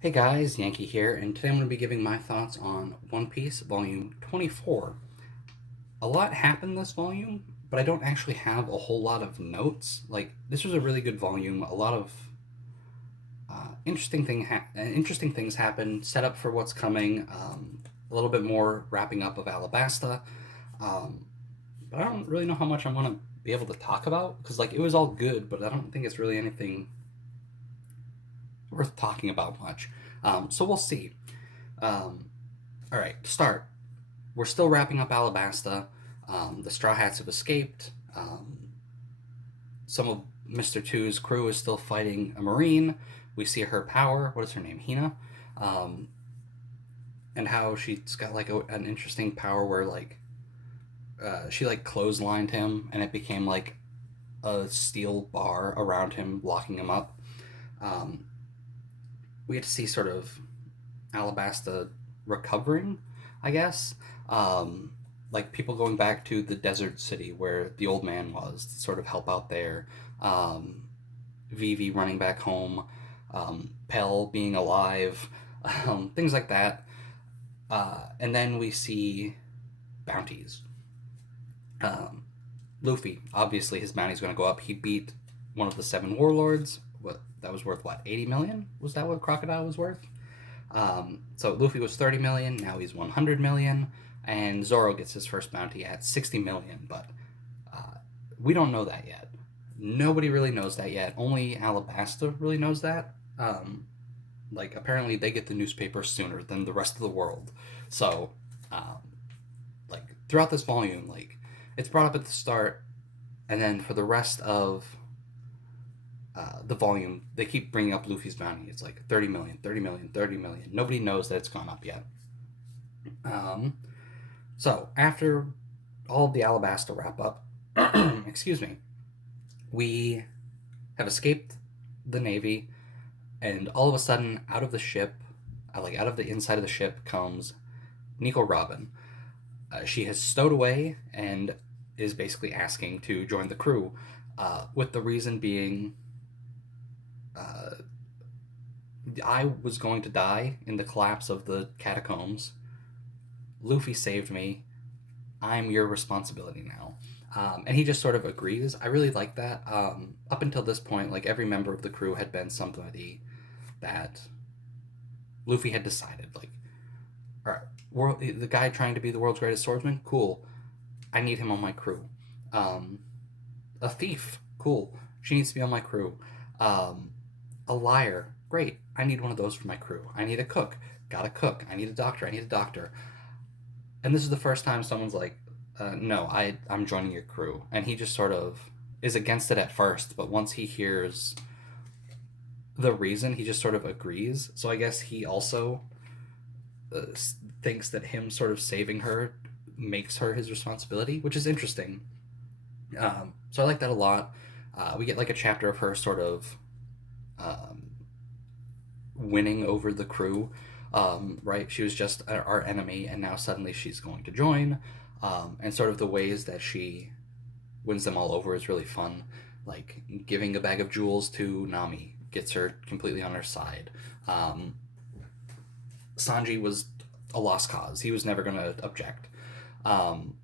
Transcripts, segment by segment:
Hey guys, Yankee here, and today I'm going to be giving my thoughts on One Piece Volume 24. A lot happened this volume, but I don't actually have a whole lot of notes. Like, this was a really good volume. A lot of interesting things happened, set up for what's coming, a little bit more wrapping up of Alabasta. Um, but I don't really know how much I want to be able to talk about, because, like, it was all good, but I don't think it's really anything worth talking about much. So we'll see. Um, all right, to start. We're still wrapping up Alabasta. The Straw Hats have escaped. Some of Mr. Two's crew is still fighting a Marine. We see her power. What is her name? Hina. Um, and how she's got like an interesting power where she like clotheslined him and it became like a steel bar around him, locking him up. Um, we get to see sort of Alabasta recovering, I guess. Um, like people going back to the desert city where the old man was to sort of help out there. Um, Vivi running back home, Pell being alive, things like that. And then we see bounties. Um, Luffy, obviously, his bounty's going to go up. He beat one of the seven warlords. What that was worth? What 80 million? Was that what Crocodile was worth? So Luffy was 30 million, now he's 100 million, and Zoro gets his first bounty at 60 million, but uh, we don't know that yet. Nobody really knows that yet. Only Alabasta really knows that. Like, apparently they get the newspaper sooner than the rest of the world. So, um, like, throughout this volume, like, it's brought up at the start, and then for the rest of the volume, they keep bringing up Luffy's bounty. It's like 30 million, 30 million, 30 million. Nobody knows that it's gone up yet. Um, so, after all of the Alabasta wrap up, excuse me, we have escaped the Navy, and all of a sudden, out of the ship, like out of the inside of the ship, comes Nico Robin. She has stowed away and is basically asking to join the crew, with the reason being uh, I was going to die in the collapse of the catacombs. Luffy saved me. I'm your responsibility now. And he just sort of agrees. I really like that. Up until this point, like every member of the crew had been somebody that Luffy had decided, like, all right, the guy trying to be the world's greatest swordsman, cool. I need him on my crew. Um, a thief, cool. She needs to be on my crew. Um, a liar, great. I need one of those for my crew. I need a cook, got a cook. I need a doctor, I need a doctor. And this is the first time someone's like, no, I'm joining your crew. And he just sort of is against it at first, but once he hears the reason, he just sort of agrees. So I guess he also uh, thinks that him sort of saving her makes her his responsibility, which is interesting. So I like that a lot. We get like a chapter of her sort of um, winning over the crew. Right, she was just our enemy, and now suddenly she's going to join. And sort of the ways that she wins them all over is really fun. Like giving a bag of jewels to Nami gets her completely on her side. Um, Sanji was a lost cause; he was never going to object. Um,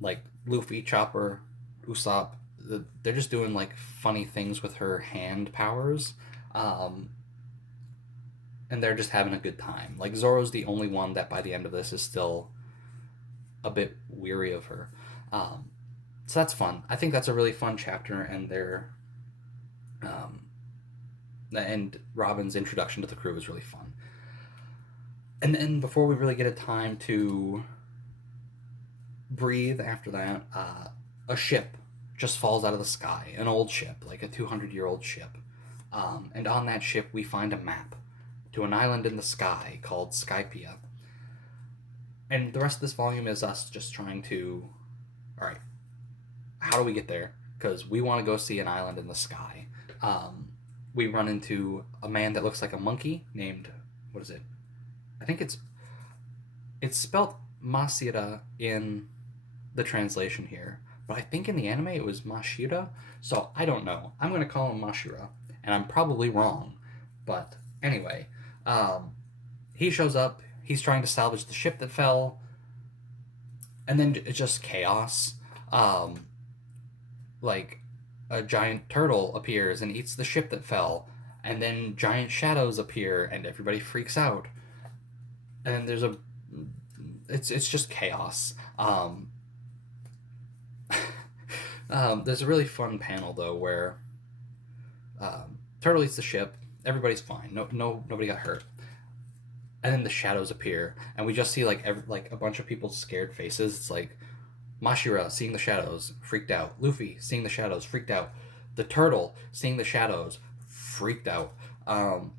like Luffy, Chopper, Usopp, they're just doing like funny things with her hand powers. Um, and they're just having a good time. Like Zoro's the only one that by the end of this is still a bit weary of her. Um, so that's fun. I think that's a really fun chapter, and um, and Robin's introduction to the crew is really fun. And then before we really get a time to breathe after that, a ship just falls out of the sky, an old ship, like a 200-year-old ship. And on that ship, we find a map to an island in the sky called Skypia. And the rest of this volume is us just trying to, all right, how do we get there? Because we want to go see an island in the sky. Um, we run into a man that looks like a monkey named, what is it? I think it's spelled Masira in the translation here, but I think in the anime it was Mashira. So I don't know. I'm gonna call him Mashira, and I'm probably wrong. But anyway, Um, he shows up. He's trying to salvage the ship that fell, and then it's just chaos. Um, like a giant turtle appears and eats the ship that fell, and then giant shadows appear, and everybody freaks out. And there's a, it's just chaos. There's a really fun panel though where Turtle eats the ship. Everybody's fine. Nobody got hurt. And then the shadows appear, and we just see like a bunch of people's scared faces. It's like Mashira seeing the shadows, freaked out. Luffy seeing the shadows, freaked out. The turtle seeing the shadows, freaked out. Um,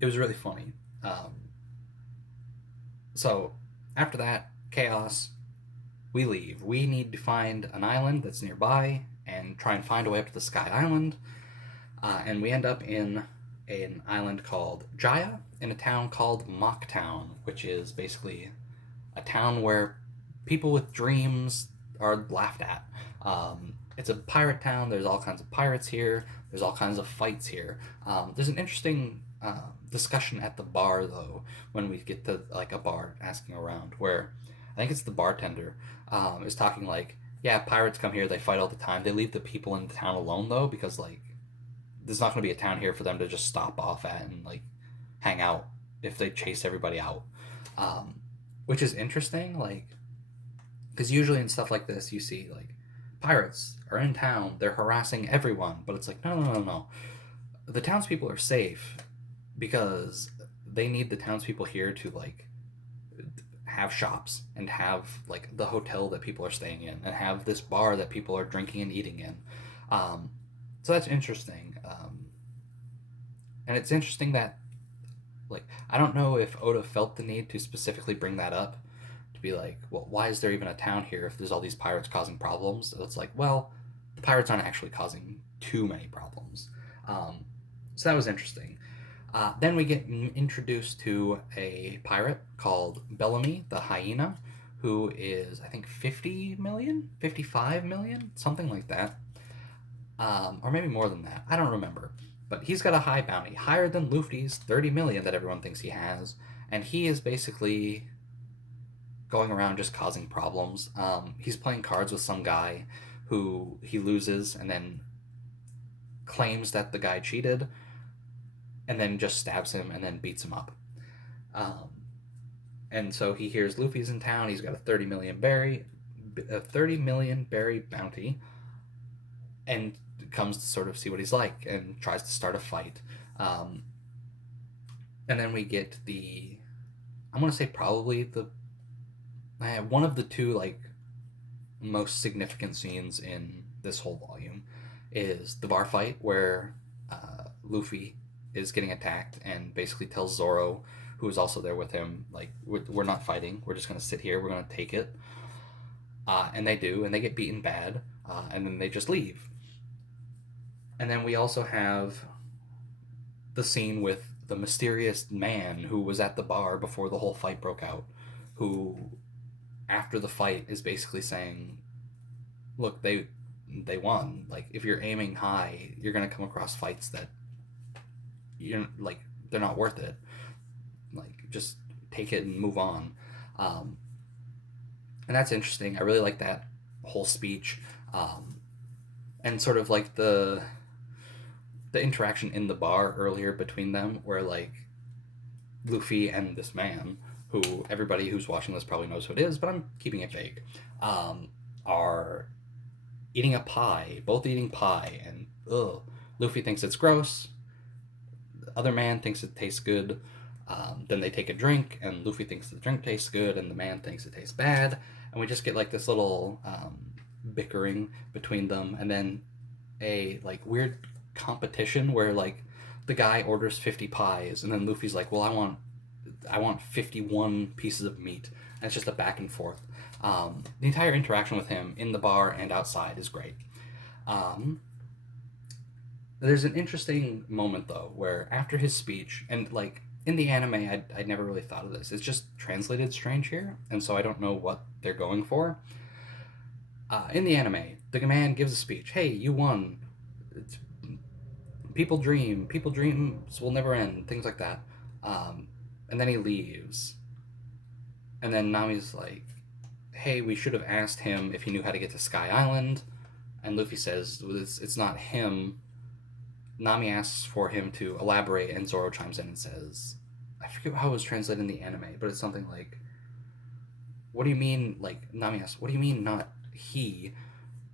it was really funny. So after that chaos, we leave. We need to find an island that's nearby and try and find a way up to the Sky Island. And we end up in an island called Jaya in a town called Mocktown, which is basically a town where people with dreams are laughed at. It's a pirate town. There's all kinds of pirates here. There's all kinds of fights here. There's an interesting discussion at the bar though when we get to like a bar asking around where I think it's the bartender is talking like, yeah, pirates come here. They fight all the time. They leave the people in the town alone though because like there's not going to be a town here for them to just stop off at and like hang out if they chase everybody out, um, which is interesting. Like, because usually in stuff like this, you see like pirates are in town, they're harassing everyone, but it's like no. The townspeople are safe because they need the townspeople here to like have shops and have like the hotel that people are staying in and have this bar that people are drinking and eating in. Um, so that's interesting. And it's interesting that like I don't know if Oda felt the need to specifically bring that up to be like, well, why is there even a town here if there's all these pirates causing problems? So it's like, well, the pirates aren't actually causing too many problems. Um, so that was interesting. Then we get introduced to a pirate called Bellamy the Hyena, who is, I think, 50 million, 55 million, something like that. Or maybe more than that. I don't remember. But he's got a high bounty, higher than Luffy's 30 million that everyone thinks he has. And he is basically going around just causing problems. He's playing cards with some guy who he loses and then claims that the guy cheated and then just stabs him and then beats him up. Um, and so he hears Luffy's in town. He's got a 30 million berry bounty, and comes to sort of see what he's like and tries to start a fight. Um, and then we get I'm gonna say probably one of the two like most significant scenes in this whole volume is the bar fight where Luffy is getting attacked and basically tells Zoro, who is also there with him, like, we're not fighting, we're just gonna sit here, we're gonna take it. And they do, and they get beaten bad, and then they just leave. And then we also have the scene with the mysterious man who was at the bar before the whole fight broke out, who, after the fight, is basically saying, look, they won. Like, if you're aiming high, you're gonna come across fights that you're like they're not worth it. Like, just take it and move on. Um, and that's interesting. I really like that whole speech, and sort of like the interaction in the bar earlier between them, where like Luffy and this man, who everybody who's watching this probably knows who it is, but I'm keeping it vague, are eating a pie, both eating pie, and ugh, Luffy thinks it's gross. The other man thinks it tastes good. Then they take a drink, and Luffy thinks the drink tastes good, and the man thinks it tastes bad, and we just get like this little bickering between them, and then a like weird competition where like the guy orders 50 pies, and then Luffy's like, well, I want 51 pieces of meat, and it's just a back and forth. The entire interaction with him in the bar and outside is great. Um, there's an interesting moment though where after his speech, and like in the anime I'd never really thought of this, it's just translated strange here, and so I don't know what they're going for. In the anime, the man gives a speech, hey, you won, it's, people dreams will never end, things like that. Um, and then he leaves. And then Nami's like, hey, we should have asked him if he knew how to get to Sky Island. And Luffy says, well, it's not him. Nami asks for him to elaborate, and Zoro chimes in and says, I forget how it was translated in the anime, but it's something like, what do you mean, like, Nami asks, what do you mean not he?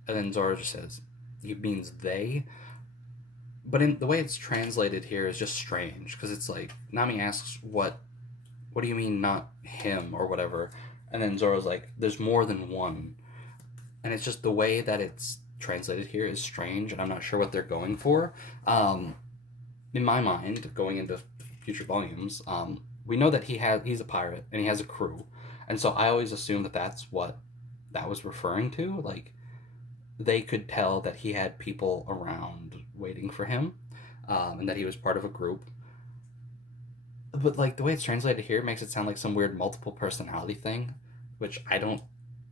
And then Zoro just says, he means they. But in the way it's translated here is just strange, because it's like, Nami asks, what do you mean not him, or whatever? And then Zoro's like, there's more than one. And it's just the way that it's translated here is strange, and I'm not sure what they're going for. Um, in my mind, going into future volumes, we know that he's a pirate and he has a crew, and so I always assume that that's what that was referring to. Like they could tell that he had people around waiting for him, and that he was part of a group. But like the way it's translated here makes it sound like some weird multiple personality thing, which I don't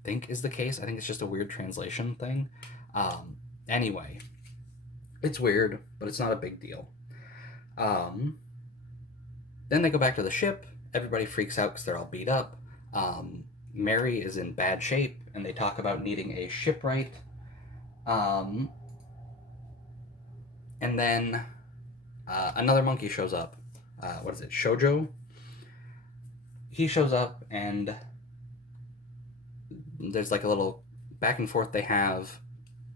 think is the case. I think it's just a weird translation thing. Anyway, it's weird, but it's not a big deal. Um, then they go back to the ship. Everybody freaks out because they're all beat up. Mary is in bad shape, and they talk about needing a shipwright. Um, and then another monkey shows up. What is it? Shoujo? He shows up, and there's like a little back and forth they have.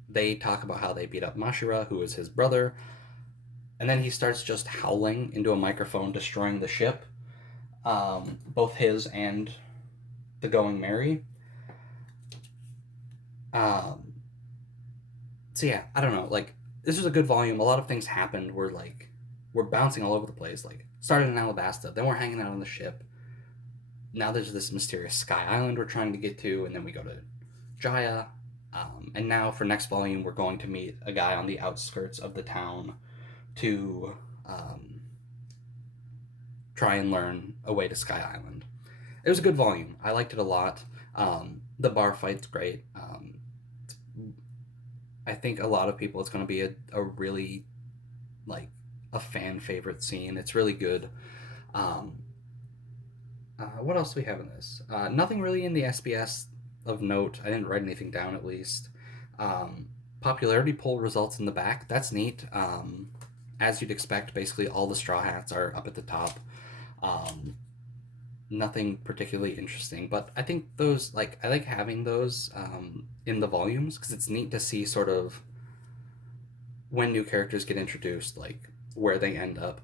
They talk about how they beat up Mashira, who is his brother, and then he starts just howling into a microphone, destroying the ship, both his and the Going Merry. Um, so yeah, I don't know. Like this was a good volume. A lot of things happened. We're bouncing all over the place. Like started in Alabasta, then we're hanging out on the ship. Now there's this mysterious Sky Island we're trying to get to, and then we go to Jaya. And now for next volume, we're going to meet a guy on the outskirts of the town to try and learn a way to Sky Island. It was a good volume. I liked it a lot. The bar fight's great. I think a lot of people, it's going to be a really, like, a fan favorite scene. It's really good. Um, what else do we have in this? Nothing really in the SBS of note. I didn't write anything down, at least. Popularity poll results in the back. That's neat. As you'd expect, basically all the Straw Hats are up at the top. Um, Nothing particularly interesting, but I think those, like, I like having those in the volumes because it's neat to see sort of when new characters get introduced, like where they end up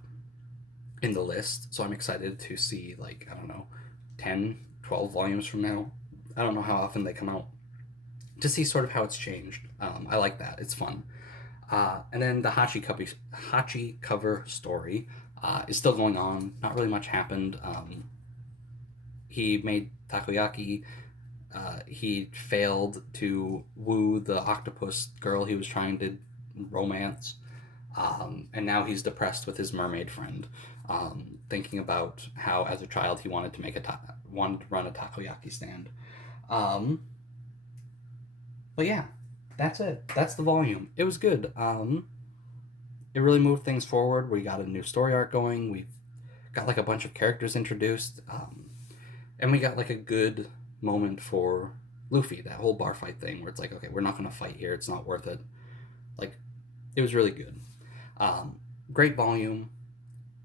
in the list. So I'm excited to see, like, I don't know, 10, 12 volumes from now. I don't know how often they come out, to see sort of how it's changed. I like that. It's fun. And then the Hachi cover story is still going on. Not really much happened. He made takoyaki. He failed to woo the octopus girl he was trying to romance. And now he's depressed with his mermaid friend, thinking about how, as a child, he wanted to wanted to run a takoyaki stand. Um, but yeah, that's it. That's the volume. It was good. It really moved things forward. We got a new story arc going. We've got like a bunch of characters introduced, and we got like a good moment for Luffy. That whole bar fight thing, where it's like, okay, we're not gonna fight here. It's not worth it. Like, it was really good. Great volume.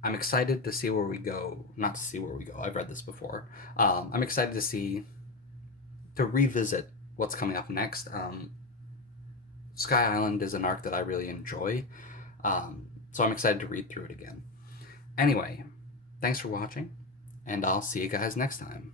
I'm excited to see where we go. Not to see where we go. I've read this before. I'm excited to revisit what's coming up next. Sky Island is an arc that I really enjoy, so I'm excited to read through it again. Anyway, thanks for watching, and I'll see you guys next time.